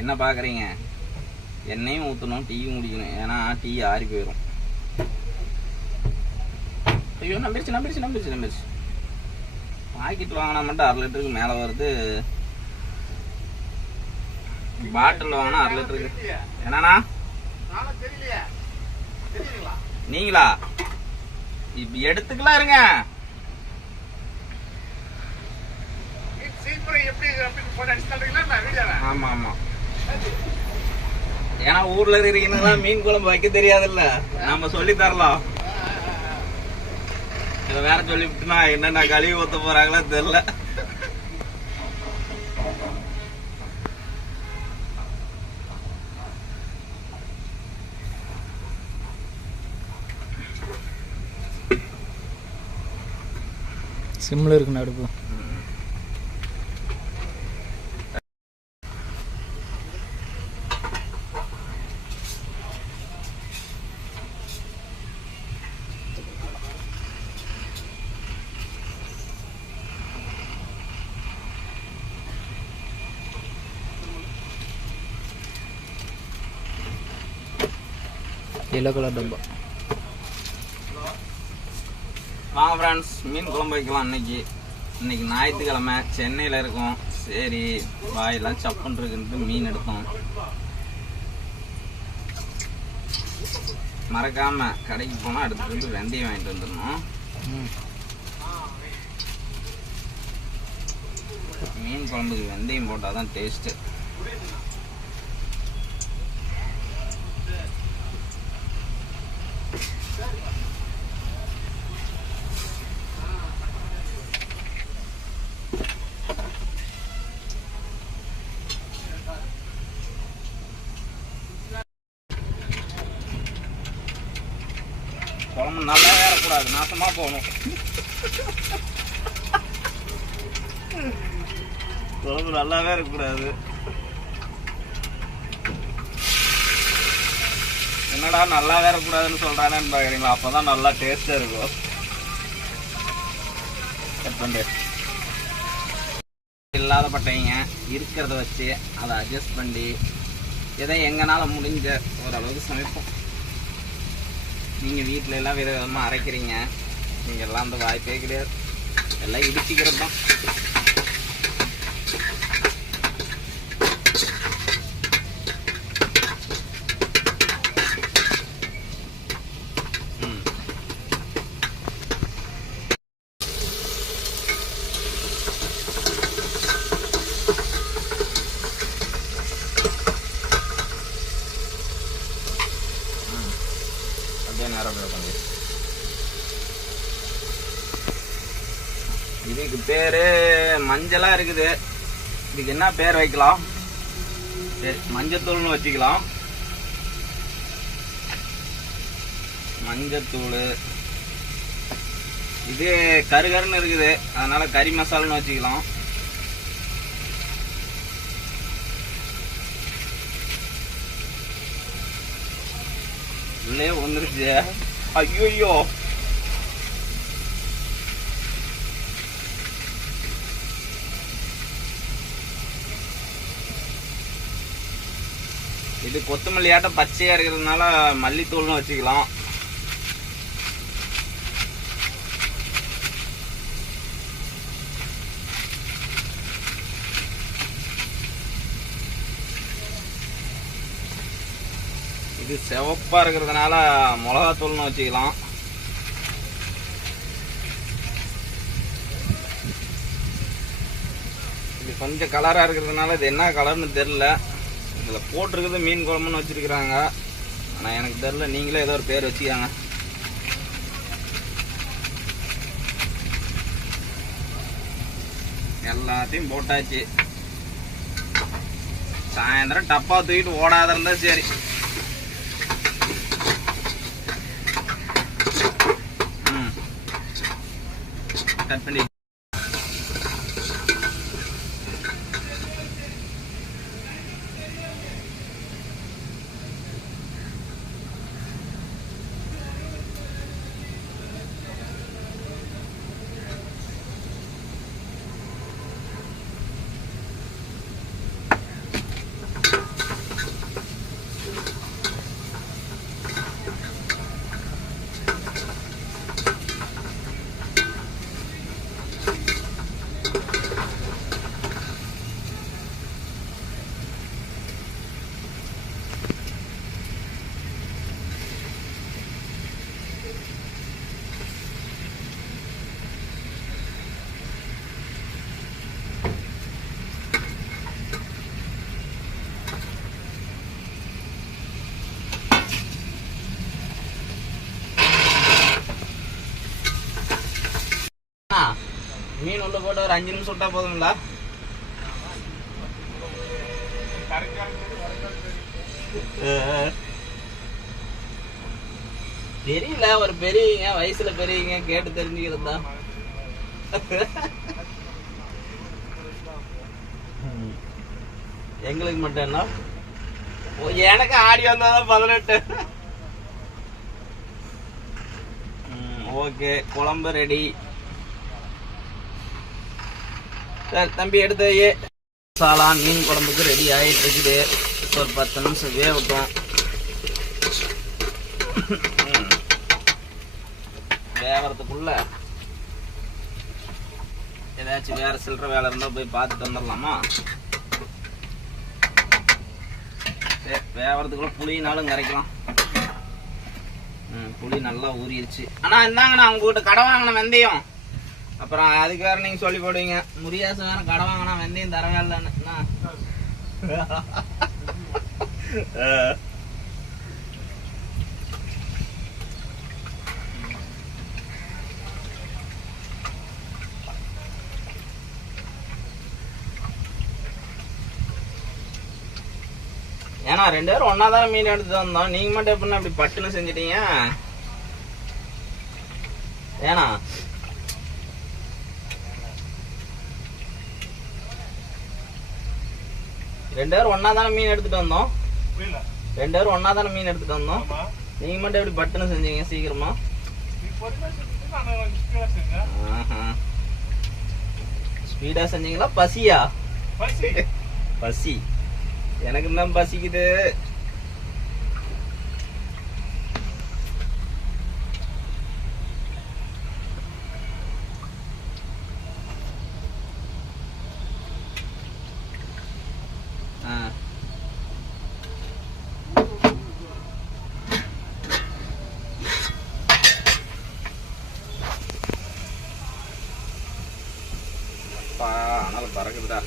என்ன பார்க்குறீங்க? எண்ணெயும் ஊற்றணும், டீயும் குடிக்கணும். ஏன்னா டீ ஆறி போயிடும். ஐயோ நம்பிருச்சு. பாக்கெட் வாங்கினா மட்டும் 1/2 லிட்டருக்கு மேலே வருது. பாட்டில் வாங்கினா 1/2 லிட்டருக்கு. என்னண்ணா நீங்களா? இப்ப எடுத்துக்கலாம் இருங்க. ஆமா ஆமா. ஏன்னா ஊர்ல இருக்கிறீங்கன்னா மீன் குழம்பு வைக்க தெரியாதுல்ல, நம்ம சொல்லி தரலாம். இதை வேற சொல்லிவிட்டுனா என்னென்ன கழுவி ஊத்த போறாங்களா தெரியல. சிம்ல இருக்கு நடுப்பு. எல்லோ கலர் டப்பா. வாங்க ஃப்ரெண்ட்ஸ், மீன் குழம்பு வைக்கலாம். இன்னைக்கு ஞாயிற்றுக்கிழமை சென்னையில் இருக்கோம். சரி வாயெல்லாம் சப்புன்னு இருக்குன்ட்டு மீன் எடுத்தோம். மறக்காம கடைக்கு போனால் எடுத்துட்டு வெந்தயம் வாங்கிட்டு வந்துடணும். மீன் குழம்புக்கு வெந்தயம் போட்டால் தான் டேஸ்ட்டு. குழம்பு நல்லா வேறக்கூடாது, நாசமா போகணும். குழம்பு நல்லாவே இருக்கக்கூடாது. என்னடா நல்லா வேறக்கூடாதுன்னு சொல்றானேன்னு பாக்குறீங்களா? அப்பதான் நல்லா டேஸ்டா இருக்கும். இல்லாத பட்டைங்க இருக்கிறத வச்சு அதை அட்ஜஸ்ட் பண்ணி எதை எங்கனால முடிஞ்ச ஓரளவுக்கு சமைப்போம். நீங்கள் வீட்டில எல்லாம் விதவிதமாக அரைக்கிறீங்க, நீங்கள் எல்லாம் அந்த வாய்ப்பே கிடையாது. எல்லாம் இடிச்சிக்கிறது தான். இதுக்கு பேரு மஞ்சளா இருக்குது. இதுக்கு என்ன பேர் வைக்கலாம்? சரி, மஞ்சத்தூள்னு வச்சுக்கலாம். மஞ்சத்தூள். இது கருகருன்னு இருக்குது, அதனால கறி மசாலான்னு வச்சுக்கலாம். உள்ளே வந்துருச்சு. ஐயோ இது கொத்தமல்லி ஆட்டம் பச்சையா இருக்கிறதுனால மல்லித்தூள்னு வச்சுக்கலாம். இது சிவப்பா இருக்கிறதுனால மிளகாத்தூள்னு வச்சுக்கலாம். இது கொஞ்சம் கலரா இருக்கிறதுனால இது என்ன கலர்னு தெரியல. இதுல போட்டிருக்குது மீன் குழம்புன்னு வச்சிருக்கிறாங்க, ஆனா எனக்கு தெரியல. நீங்களே ஏதோ ஒரு பேர் வச்சுக்காங்க. எல்லாத்தையும் போட்டாச்சு. சாயந்தரம் டப்பா தூக்கிட்டு ஓடாத இருந்தா சரி. கட் பண்ணி கூட ஒரு 5 நிமிஷம் விட்டா போதுங்களா? தெரியல, ஒரு பெரியவங்க வயசுல பெரியவங்க கேட்டு தெரிஞ்சுக்கிறது தான். எங்களுக்கு மட்டும் என்ன, எனக்கு ஆடி வந்தாதான் 18. ஓகே, குழம்பு ரெடி. சரி தம்பி, எடுத்து மசாலா மீன் குழம்புக்கு ரெடி ஆகிட்டு இருக்குது. ஒரு 10 நிமிஷம் வேகட்டும். வேகிறதுக்குள்ள ஏதாச்சும் வேற சில்லற வேலை இருந்தால் போய் பார்த்துட்டு வந்துடலாமா? வேகிறதுக்குள்ள புளினாலும் கரைக்கலாம். புளி நல்லா ஊறிடுச்சு. ஆனா இந்தாங்கண்ணா, உங்ககிட்ட கடை வாங்கின வெந்தயம், அப்புறம் அதுக்கு வேற நீங்க சொல்லி போடுவீங்க, முரியாசம் வேற கடை வாங்கினா வெந்தயம் தரவே இல்லைன்னு. ஏன்னா 2 பேரும் ஒன்னாதான மீன் எடுத்துட்டு வந்தோம், நீங்க மட்டும் எப்படின்னா அப்படி பட்டுன்னு செஞ்சிட்டீங்க? ஏன்னா 2 பேரும் ஒன்னாதான மீன் எடுத்துட்டு வந்தோம். 2 பேரும் ஒன்னாதான மீன் எடுத்துட்டு வந்தோம், நீங்க மட்டும் எப்படி பட்டுன்னு செஞ்சீங்க சீக்கிரமா? ஸ்பீடா செஞ்சீங்களா பசியா? பசி, எனக்கு தான் பசிக்குது. ஆனால் பறக்குதுடா.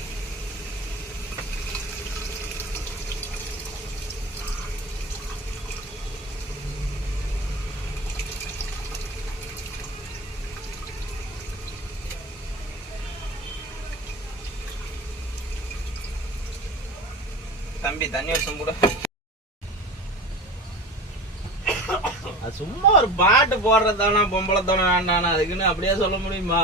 தம்பி தண்ணி வருஷம் கூட சும்மா ஒரு பாட்டு போடுறதானா, பொம்பளை தானே வேண்டானா, அதுக்குன்னு அப்படியே சொல்ல முடியுமா?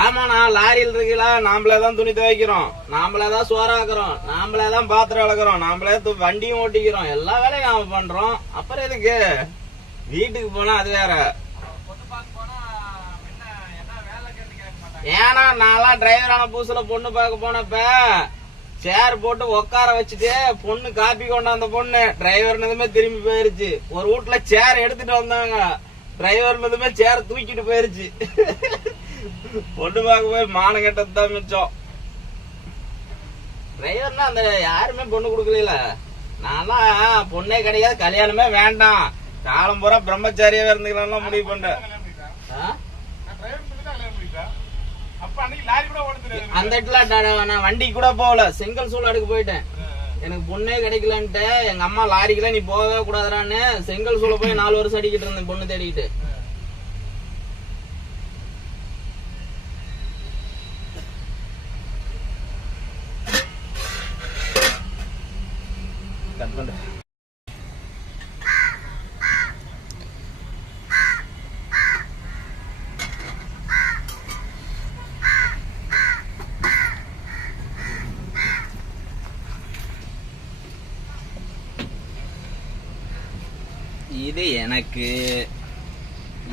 ஆமாண்ணா, லாரியில் இருக்கீங்களா, நாமளேதான் துணி துவைக்கிறோம், நாமளேதான் சோறாக்குறோம், நாமளேதான் பாத்திரம் வளர்க்குறோம், நாமளே வண்டியும் ஓட்டிக்கிறோம், எல்லா வேலையும் நாம பண்றோம். அப்புறம் எதுக்கு வீட்டுக்கு போனா அது வேற. ஏன்னா நான்லாம் டிரைவரான புதுசுல பொண்ணு பார்க்க போனப்ப சேர் போட்டு உட்கார வச்சுட்டு பொண்ணு காப்பி கொண்டாந்த பொண்ணு டிரைவர்னதுமே திரும்பி போயிருச்சு. ஒரு வீட்டுல சேர் எடுத்துட்டு வந்தாங்க, டிரைவர்னதுமே சேர் தூக்கிட்டு போயிருச்சு. பொண்ணு பார்க்க போய் மானம் கெட்டது தான் மிச்சம். டிரைவர்னா அந்த யாருமே பொண்ணு கொடுக்கல. நான்லாம் பொண்ணே கிடையாது, கல்யாணமே வேண்டாம், காலம் பூரா பிரம்மச்சாரியாவே இருந்துக்கலாம் முடிவு பண்றேன். அந்த இடத்துல நான் வண்டி கூட போகல, செங்கல் சூழலுக்கு போயிட்டேன். எனக்கு பொண்ணே கிடைக்கலன்ட்டு எங்க அம்மா லாரிக்குலாம் நீ போகவே கூடாதுறான்னு செங்கல் சூழ போய் 4 வருஷம் அடிக்கிட்டு இருந்தேன் பொண்ணு தேடிக்கிட்டு. கட் பண்றேன். இது எனக்கு,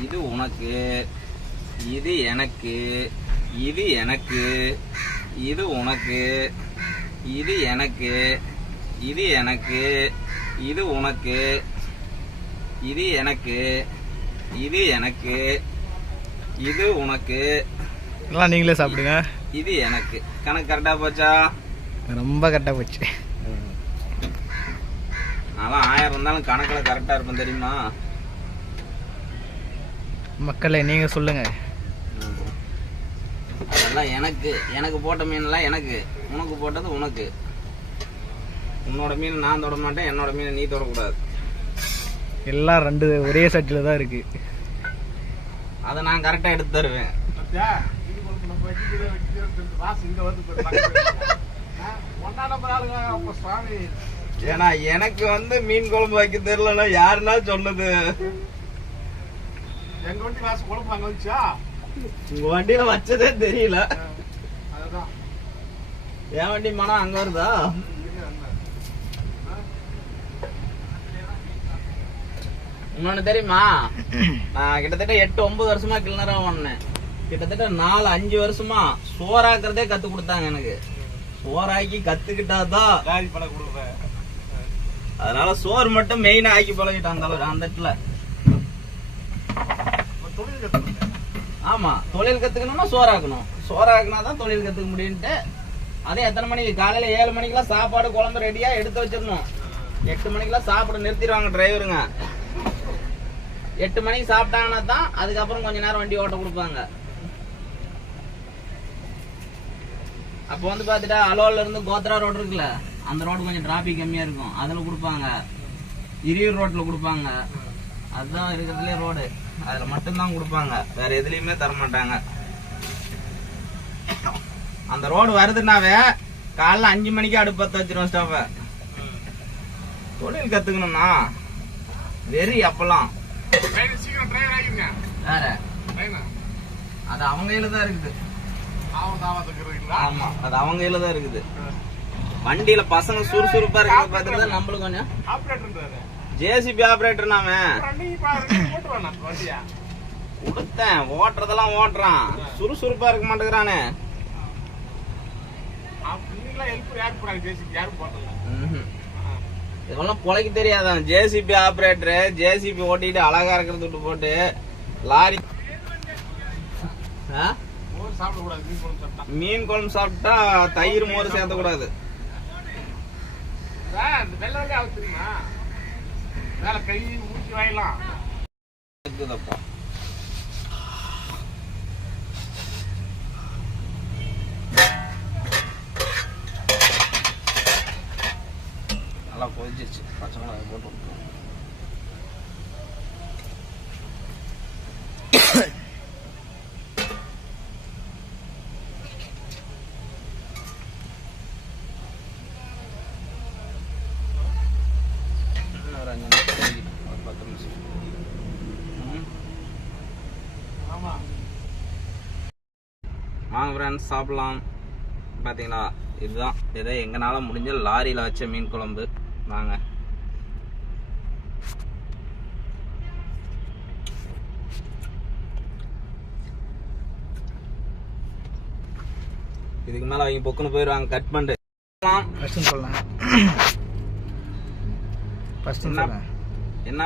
இது உனக்கு, இது எனக்கு, இது எனக்கு, இது உனக்கு, இது எனக்கு, இது எனக்கு, இது உனக்கு, இது எனக்கு, இது எனக்கு, இது உனக்கு. எல்லாம் நீங்களே சாப்பிடுங்க. இது எனக்கு. கணக்கு கரெக்டா போச்சா? ரொம்ப கரெக்டா போச்சு. அதெல்லாம் 1000 இருந்தாலும் கணக்கில் கரெக்டாக இருக்கும் தெரியுமா? மக்களை நீங்கள் சொல்லுங்க. அதெல்லாம் எனக்கு, எனக்கு போட்ட மீன்லாம் எனக்கு, உனக்கு போட்டது உனக்கு. உன்னோட மீன் நான் தொட மாட்டேன், என்னோட மீன் நீ தொடக்கூடாது. எல்லாம் ரெண்டு ஒரே சட்டில தான் இருக்கு. அதை நான் கரெக்டா எடுத்து தருவேன். ஏன்னா எனக்கு வந்து மீன் குழம்பு வைக்க தெரியலன்னா யாருன்னா சொன்னது. எங்க வண்டி வாசம் குழம்பு அங்க வந்துச்சா? உங்க வண்டியில வச்சதே தெரியல. என் வண்டி மனம் அங்க வருதா? இன்னொன்னு தெரியுமா, நான் கிட்டத்தட்ட 8-9 வருஷமா கிளனரா ஓடினேன். கிட்டத்தட்ட 4-5 வருஷமா சோறாக்குறதே கத்து கொடுத்தாங்க எனக்கு. சோறாக்கி கத்துக்கிட்டாதான். அதனால சோறு மட்டும் மெயினா ஆக்கி பழகிட்டான் அந்த இடத்துல. ஆமா, தொழில் கத்துக்கணும்னா சோறாக்கணும். சோறாக்குனாதான் தொழில் கத்துக்க முடியும்ட்டு. அதே எத்தனை மணிக்கு? காலையில 7 மணிக்கெல்லாம் சாப்பாடு குழம்பு ரெடியா எடுத்து வச்சிடணும். 8 மணிக்கெல்லாம் சாப்பிட நிறுத்திடுவாங்க டிரைவருங்க. 8 மணிக்கு சாப்பிட்டாங்கன்னா தான் அதுக்கப்புறம் கொஞ்ச நேரம் வண்டி ஓட்ட கொடுப்பாங்க. அப்போ வந்து பாத்துட்டா அலோல இருந்து கோத்ரா ரோடு இருக்குல்ல, அந்த ரோடு கொஞ்சம் டிராபிக் கம்மியா இருக்கும், அதுல கொடுப்பாங்க. இரியூர் ரோட்ல கொடுப்பாங்க. அதுதான் இருக்கிறதுலே ரோடு, அதுல மட்டும்தான் கொடுப்பாங்க, வேற எதுலயுமே தர மாட்டாங்க. அந்த ரோடு வருதுன்னாவே காலைல 5 மணிக்கு அடுப்பு பத்த வச்சிருவோம் ஸ்டாஃப. தொழில் கத்துக்கணும்னா வெறி அப்பெல்லாம் வேற. அது அவங்க கையில தான் இருக்குது. ஆமா, அது அவங்க கையில தான் இருக்குது. வண்டியில பசங்க சுறுசுறுப்பா இருக்கிறத பார்த்துட்டு நம்மளுக்கு கொஞ்சம். ஜேசிபி ஆபரேட்டர் நாம கொடுத்தேன், ஓட்டுறதெல்லாம் ஓட்டுறான், சுறுசுறுப்பா இருக்க மாட்டேங்கிறானே. இதெல்லாம் பொழைக்க தெரியாதான். ஜேசிபி ஆபரேட்டர் ஜேசிபி ஓட்டிட்டு அழகா இருக்கிறது விட்டு போட்டு லாரி மீன் குழம்பு சாப்பிட்டா தயிர் மோர் சேர்த்த கூடாது. நல்லா கொதிச்சிருச்சு, பச்சை மிளகாய் போட்டு விட்டுருவோம். ஒரு 5 நிமிஷம், ஒரு 10 நிமிஷம். வாங்க ஃப்ரெண்ட்ஸ் சாப்பிடலாம். பார்த்தீங்களா, இதுதான் இதை எங்கனால முடிஞ்ச லாரியில் வச்ச மீன் குழம்பு. வாங்க. இதுக்கு மேல அவங்க பொக்குன்னு போயிடுவாங்க. கட் பண்ணிட்டு சொல்லலாம். என்ன